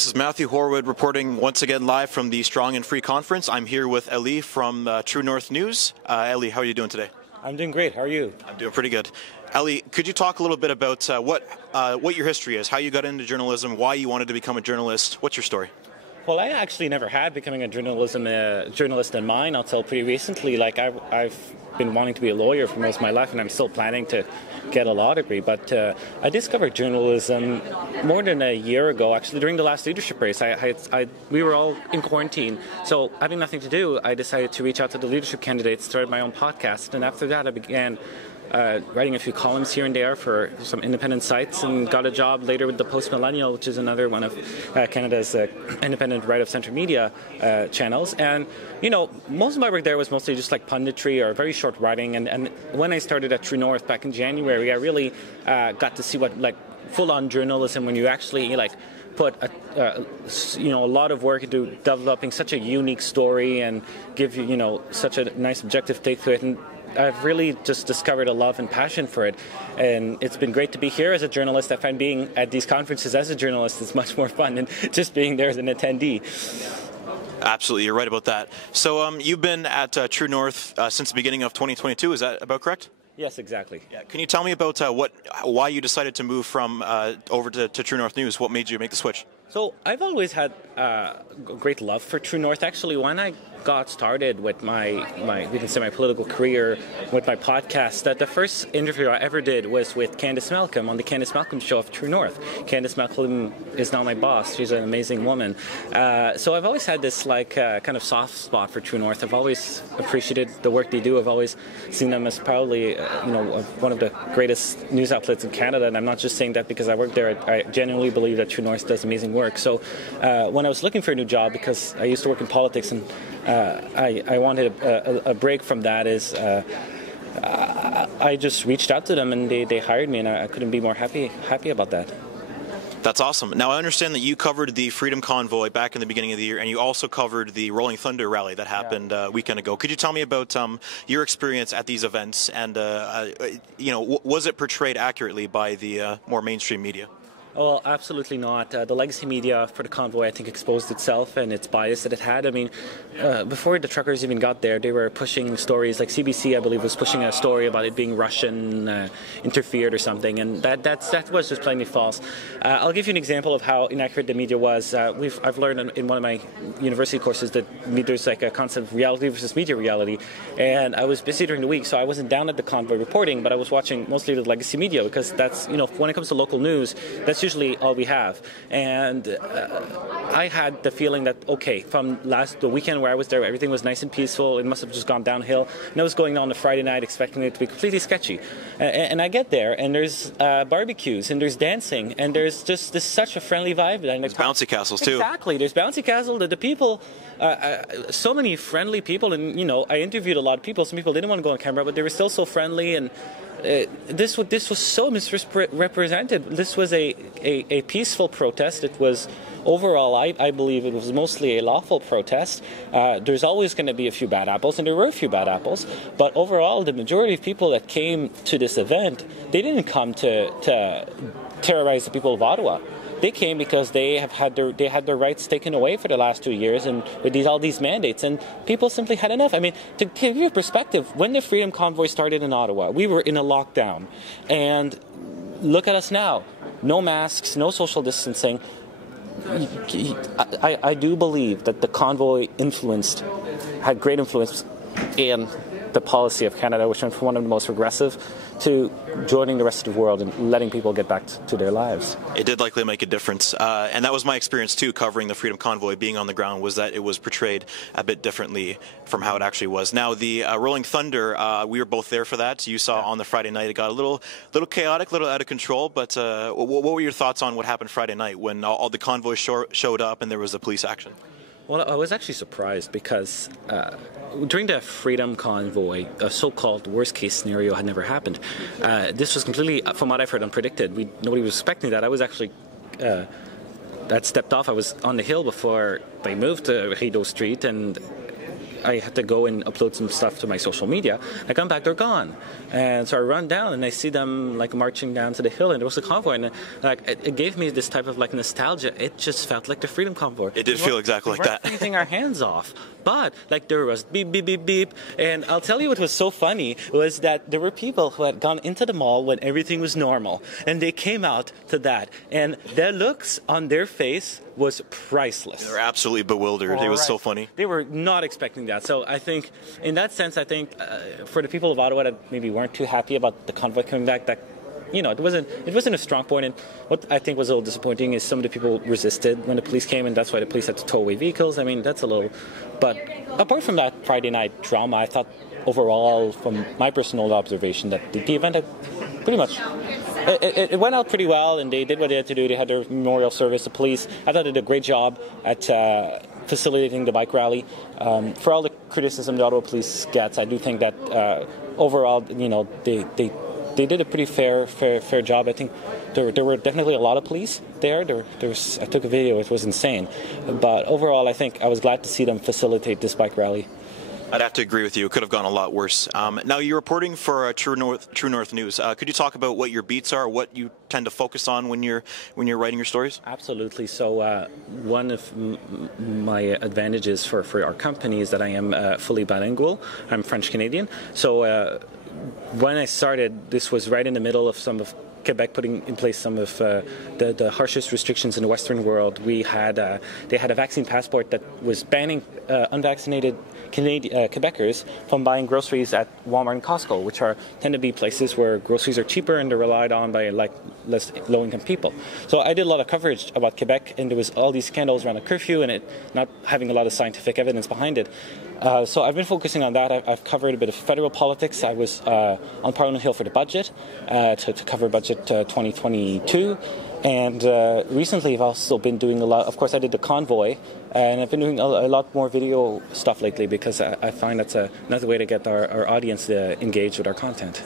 This is Matthew Horwood reporting once again live from the Strong and Free Conference. I'm here with Élie from True North News. Élie, how are you doing today? I'm doing great. How are you? I'm doing pretty good. Élie, could you talk a little bit about what your history is, how you got into journalism, why you wanted to become a journalist? What's your story? Well, I actually never had becoming a journalist in mind until pretty recently. Like I've been wanting to be a lawyer for most of my life, and I'm still planning to get a law degree. But I discovered journalism more than a year ago, actually, during the last leadership race. We were all in quarantine, so having nothing to do, I decided to reach out to the leadership candidates, started my own podcast, and after that I began writing a few columns here and there for some independent sites, and got a job later with the Post Millennial, which is another one of Canada's independent right-of-centre media channels. And, you know, most of my work there was mostly just like punditry or very short writing. And when I started at True North back in January, I really got to see what, like, full-on journalism, when you actually, like, put a lot of work into developing such a unique story and give you, such a nice objective take to it. And I've really just discovered a love and passion for it, and it's been great to be here as a journalist. I find being at these conferences as a journalist is much more fun than just being there as an attendee. Absolutely, you're right about that. So you've been at True North since the beginning of 2022, is that about correct? Yes, exactly. Yeah. Can you tell me about why you decided to move from over to True North News? What made you make the switch? So I've always had great love for True North. Actually, when I got started with my we can say my political career with my podcast, that the first interview I ever did was with Candice Malcolm on the Candice Malcolm show of True North. Candice Malcolm is now my boss. She's an amazing woman. So I've always had this kind of soft spot for True North. I've always appreciated the work they do. I've always seen them as probably one of the greatest news outlets in Canada, and I'm not just saying that because I work there. I genuinely believe that True North does amazing work. So when I was looking for a new job, because I used to work in politics and I wanted a break from that, I just reached out to them and they hired me, and I couldn't be more happy about that. That's awesome. Now, I understand that you covered the Freedom Convoy back in the beginning of the year, and you also covered the Rolling Thunder rally that happened a weekend ago. Could you tell me about your experience at these events, and was it portrayed accurately by the more mainstream media? Well, absolutely not. The legacy media for the convoy, I think, exposed itself and its bias that it had. I mean, before the truckers even got there, they were pushing stories like CBC, I believe, was pushing a story about it being Russian interfered or something, and that was just plainly false. I'll give you an example of how inaccurate the media was. I've learned in one of my university courses that there's like a concept of reality versus media reality, and I was busy during the week, so I wasn't down at the convoy reporting, but I was watching mostly the legacy media, because that's, when it comes to local news, that's usually all we have. And I had the feeling that, okay, from the weekend where I was there, everything was nice and peaceful. It must have just gone downhill. And I was going on a Friday night expecting it to be completely sketchy. And I get there, and there's barbecues, and there's dancing, and there's just such a friendly vibe. And there's bouncy castles, too. Exactly. There's bouncy castle. The people, so many friendly people. And, I interviewed a lot of people. Some people didn't want to go on camera, but they were still so friendly. And this was so misrepresented. This was a peaceful protest. It was overall, I believe it was mostly a lawful protest. There's always going to be a few bad apples, and there were a few bad apples. But overall, the majority of people that came to this event, they didn't come to terrorize the people of Ottawa. They came because they had their rights taken away for the last 2 years, and with all these mandates, and people simply had enough. I mean, to give you a perspective, when the Freedom Convoy started in Ottawa, we were in a lockdown, and look at us now. No masks, no social distancing. I do believe that the convoy had great influence in the policy of Canada, which went from one of the most regressive to joining the rest of the world and letting people get back to their lives. It did likely make a difference. And that was my experience, too, covering the Freedom Convoy, being on the ground, was that it was portrayed a bit differently from how it actually was. Now, the Rolling Thunder, we were both there for that. You saw on the Friday night, it got a little chaotic, a little out of control. But what were your thoughts on what happened Friday night when all the convoys showed up and there was the police action? Well, I was actually surprised because during the Freedom Convoy, a so-called worst-case scenario had never happened. This was completely, from what I've heard, unpredicted. Nobody was expecting that. I was actually, that stepped off. I was on the hill before they moved to Rideau Street, and I had to go and upload some stuff to my social media. I come back, they're gone. And so I run down and I see them like marching down to the hill, and there was a convoy, and like it gave me this type of like nostalgia. It just felt like the Freedom Convoy. It did feel exactly like that. We weren't freezing our hands off. But like there was beep, beep, beep, beep. And I'll tell you what was so funny was that there were people who had gone into the mall when everything was normal, and they came out to that, and their looks on their face was priceless. They were absolutely bewildered. It was so funny. They were not expecting that. So I think, in that sense, I think for the people of Ottawa that maybe weren't too happy about the convoy coming back, that it wasn't a strong point. And what I think was a little disappointing is some of the people resisted when the police came, and that's why the police had to tow away vehicles. I mean, that's a little. But apart from that Friday night drama, I thought overall, from my personal observation, that the event had pretty much. It went out pretty well, and they did what they had to do. They had their memorial service. The police, I thought, did a great job at facilitating the bike rally. For all the criticism the Ottawa police gets, I do think that overall, they did a pretty fair job. I think there were definitely a lot of police there. I took a video; it was insane. But overall, I think I was glad to see them facilitate this bike rally. I'd have to agree with you. It could have gone a lot worse. Now, you're reporting for True North News. Could you talk about what your beats are, what you tend to focus on when you're writing your stories? Absolutely. So one of my advantages for our company is that I am fully bilingual. I'm French Canadian. So when I started, this was right in the middle of some of Quebec putting in place some of the harshest restrictions in the Western world. They had a vaccine passport that was banning unvaccinated Quebecers from buying groceries at Walmart and Costco, which tend to be places where groceries are cheaper and they're relied on by less low-income people. So I did a lot of coverage about Quebec, and there was all these scandals around the curfew and it not having a lot of scientific evidence behind it. So I've been focusing on that. I've covered a bit of federal politics. I was on Parliament Hill for the budget to cover budget 2022. And recently I've also been doing a lot. Of course, I did the convoy, and I've been doing a lot more video stuff lately because I find that's another way to get our audience engaged with our content.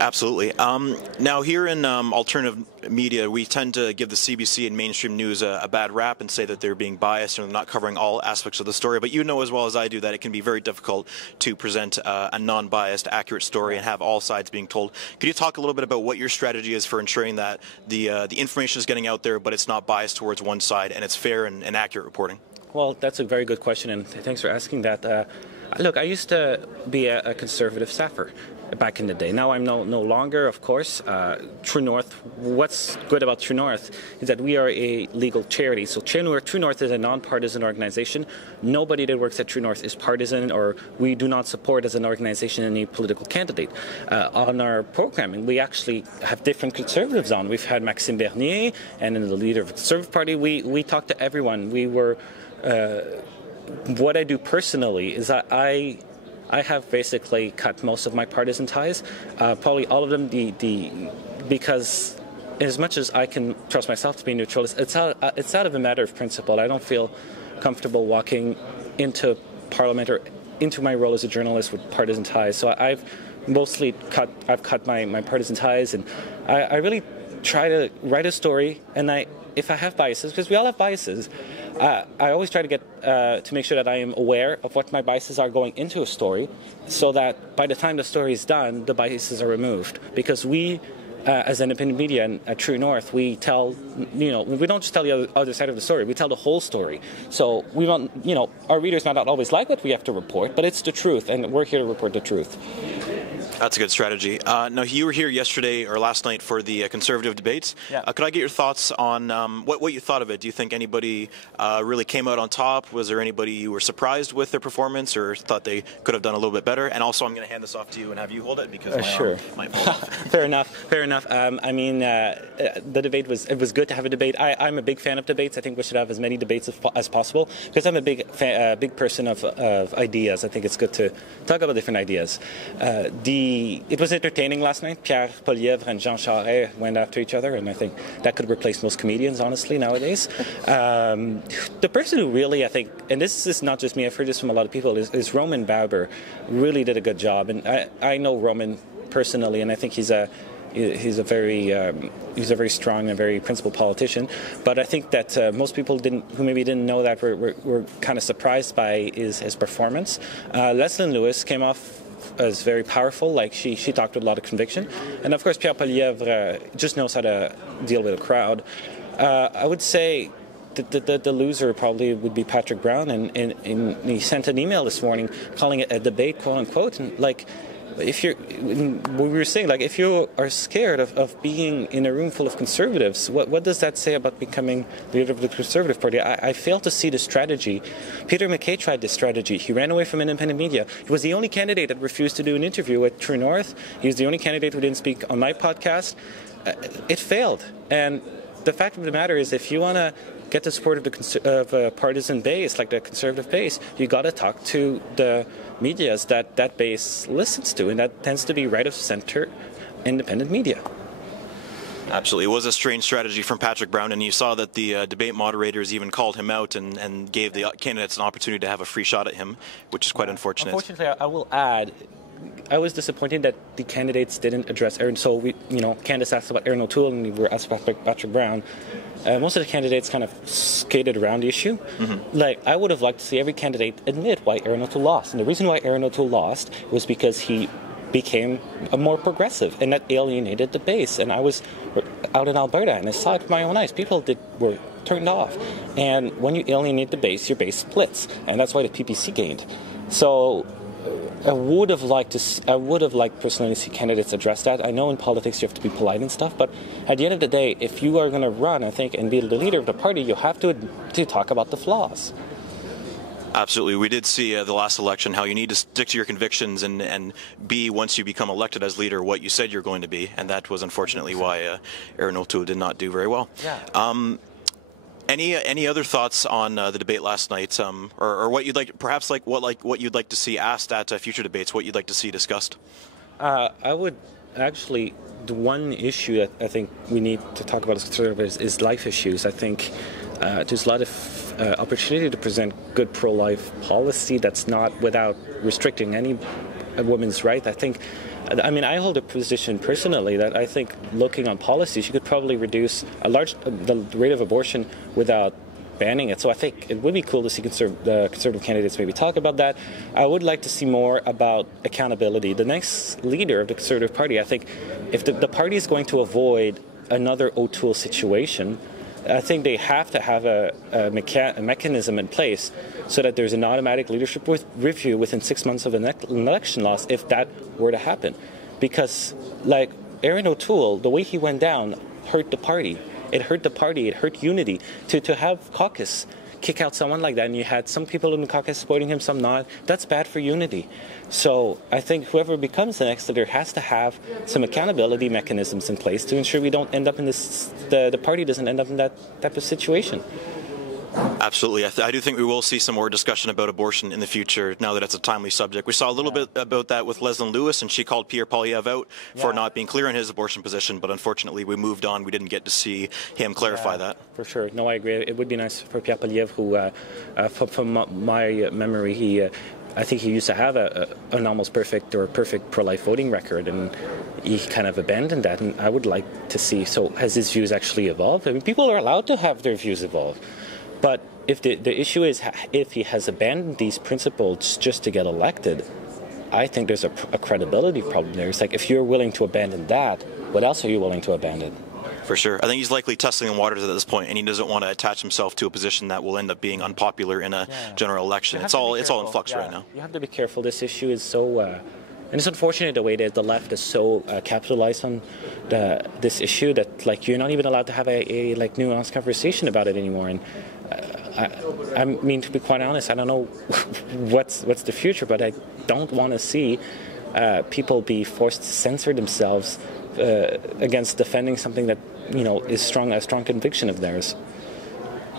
Absolutely. Now, here in alternative media, we tend to give the CBC and mainstream news a bad rap and say that they're being biased and not covering all aspects of the story. But you know as well as I do that it can be very difficult to present a non-biased, accurate story and have all sides being told. Could you talk a little bit about what your strategy is for ensuring that the information is getting out there, but it's not biased towards one side and it's fair and accurate reporting? Well, that's a very good question, and thanks for asking that. Look, I used to be a conservative staffer back in the day. Now I'm no longer, of course. True North, what's good about True North is that we are a legal charity. So True North is a non-partisan organization. Nobody that works at True North is partisan, or we do not support as an organization any political candidate. On our programming, we actually have different conservatives on. We've had Maxime Bernier, and then the leader of the Conservative Party. We talk to everyone. What I do personally is I have basically cut most of my partisan ties, probably all of them. Because as much as I can trust myself to be neutral, it's out of a matter of principle. I don't feel comfortable walking into Parliament or into my role as a journalist with partisan ties. So I've mostly cut my partisan ties, and I really try to write a story. And if I have biases, because we all have biases, I always try to get to make sure that I am aware of what my biases are going into a story, so that by the time the story is done, the biases are removed. Because we, as independent media and at True North, we tell, we don't just tell the other side of the story, we tell the whole story. So we want, our readers might not always like what we have to report, but it's the truth, and we're here to report the truth. That's a good strategy. Now, you were here yesterday or last night for the Conservative debates. Yeah. Could I get your thoughts on what you thought of it? Do you think anybody really came out on top? Was there anybody you were surprised with their performance or thought they could have done a little bit better? And also, I'm going to hand this off to you and have you hold it because sure. My fault. Fair enough. The debate was good to have a debate. I'm a big fan of debates. I think we should have as many debates as possible because I'm a big person of ideas. I think it's good to talk about different ideas. It was entertaining last night. Pierre Poilievre and Jean Charest went after each other, and I think that could replace most comedians, honestly, nowadays. The person who really, I think, and this is not just me, I've heard this from a lot of people, is Roman Bauber. Really did a good job, and I know Roman personally, and I think he's a he's a very strong and very principled politician. But I think that most people who maybe didn't know that were kind of surprised by his performance. Leslyn Lewis came off as very powerful, like she talked with a lot of conviction, and of course Pierre Poilievre just knows how to deal with a crowd. I would say the loser probably would be Patrick Brown, and he sent an email this morning calling it a debate, quote unquote, and like, if we were saying, like, if you are scared of being in a room full of conservatives, what does that say about becoming leader of the Conservative Party? I fail to see the strategy. Peter MacKay tried this strategy. He ran away from independent media. He was the only candidate that refused to do an interview with True North. He was the only candidate who didn't speak on my podcast. It failed. And the fact of the matter is, if you want to get the support of a partisan base, like the conservative base, you got to talk to the medias that base listens to, and that tends to be right of center independent media. Absolutely. It was a strange strategy from Patrick Brown, and you saw that the debate moderators even called him out and gave the candidates an opportunity to have a free shot at him, which is quite unfortunate. Unfortunately, I will add, I was disappointed that the candidates didn't address Aaron. So Candace asked about Aaron O'Toole, and we were asked about Patrick Brown. Most of the candidates kind of skated around the issue. Mm-hmm. Like, I would have liked to see every candidate admit why Aaron O'Toole lost. And the reason why Aaron O'Toole lost was because he became a more progressive, and that alienated the base. And I was out in Alberta, and I saw it with my own eyes. People were turned off. And when you alienate the base, your base splits. And that's why the PPC gained. So I would have liked personally to see candidates address that. I know in politics you have to be polite and stuff, but at the end of the day, if you are going to run, I think, and be the leader of the party, you have to talk about the flaws. Absolutely. We did see the last election how you need to stick to your convictions and be, once you become elected as leader, what you said you're going to be, and that was unfortunately why Aaron O'Toole did not do very well. Yeah. Any other thoughts on the debate last night, or what you'd like, perhaps what you'd like to see asked at future debates, what you'd like to see discussed? I would actually, the one issue that I think we need to talk about as conservatives is life issues. I think there's a lot of opportunity to present good pro-life policy that's not without restricting any woman's right. I hold a position personally that I think, looking on policies, you could probably reduce the rate of abortion without banning it. So I think it would be cool to see the conservative candidates maybe talk about that. I would like to see more about accountability. The next leader of the Conservative Party, I think, if the party is going to avoid another O'Toole situation, I think they have to have a mechanism in place so that there's an automatic leadership review within 6 months of an election loss, if that were to happen. Because, like, Aaron O'Toole, the way he went down hurt the party. It hurt the party. It hurt unity. To have caucus kick out someone like that, and you had some people in the caucus supporting him, some not, that's bad for unity. So I think whoever becomes the next leader has to have some accountability mechanisms in place to ensure we don't end up in this, the party doesn't end up in that type of situation. Absolutely. I do think we will see some more discussion about abortion in the future now that it's a timely subject. We saw a little bit about that with Leslyn Lewis, and she called Pierre Poilievre out for not being clear on his abortion position, but unfortunately we moved on. We didn't get to see him clarify that. For sure. No, I agree. It would be nice for Pierre Poilievre, who, from my memory, I think he used to have an almost perfect pro-life voting record, and he kind of abandoned that, and I would like to see, so has his views actually evolved? I mean, people are allowed to have their views evolve. But if the issue is if he has abandoned these principles just to get elected, I think there's a credibility problem there. It's like, if you're willing to abandon that, what else are you willing to abandon? For sure. I think he's likely testing the waters at this point, and he doesn't want to attach himself to a position that will end up being unpopular in a general election. It's all in flux right now. You have to be careful. This issue is so... and it's unfortunate the way that the left is so capitalized on this issue that, like, you're not even allowed to have a nuanced conversation about it anymore. And I mean, to be quite honest, I don't know what's the future, but I don't want to see people be forced to censor themselves against defending something that, is a strong conviction of theirs.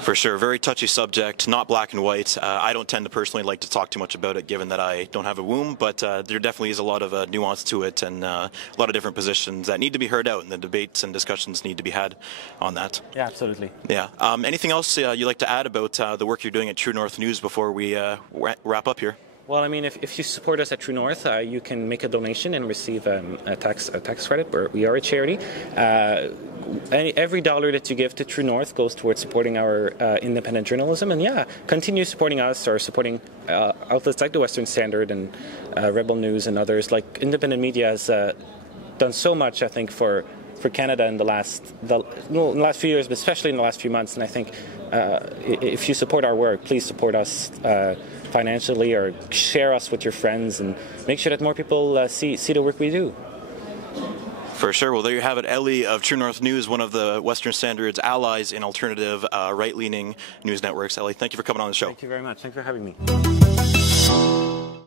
For sure. Very touchy subject, not black and white. I don't tend to personally like to talk too much about it, given that I don't have a womb, but there definitely is a lot of nuance to it, and a lot of different positions that need to be heard out, and the debates and discussions need to be had on that. Yeah, absolutely. Yeah. Anything else you'd like to add about the work you're doing at True North News before we wrap up here? Well, I mean, if you support us at True North, you can make a donation and receive a tax credit. We are a charity. Every dollar that you give to True North goes towards supporting our independent journalism. And yeah, continue supporting us or supporting outlets like the Western Standard and Rebel News and others. Like independent media has done so much, I think, for Canada in the last few years, but especially in the last few months. And I think if you support our work, please support us financially or share us with your friends and make sure that more people see the work we do. For sure. Well, there you have it. Élie of True North News, one of the Western Standard's allies in alternative right-leaning news networks. Élie, thank you for coming on the show. Thank you very much. Thanks for having me.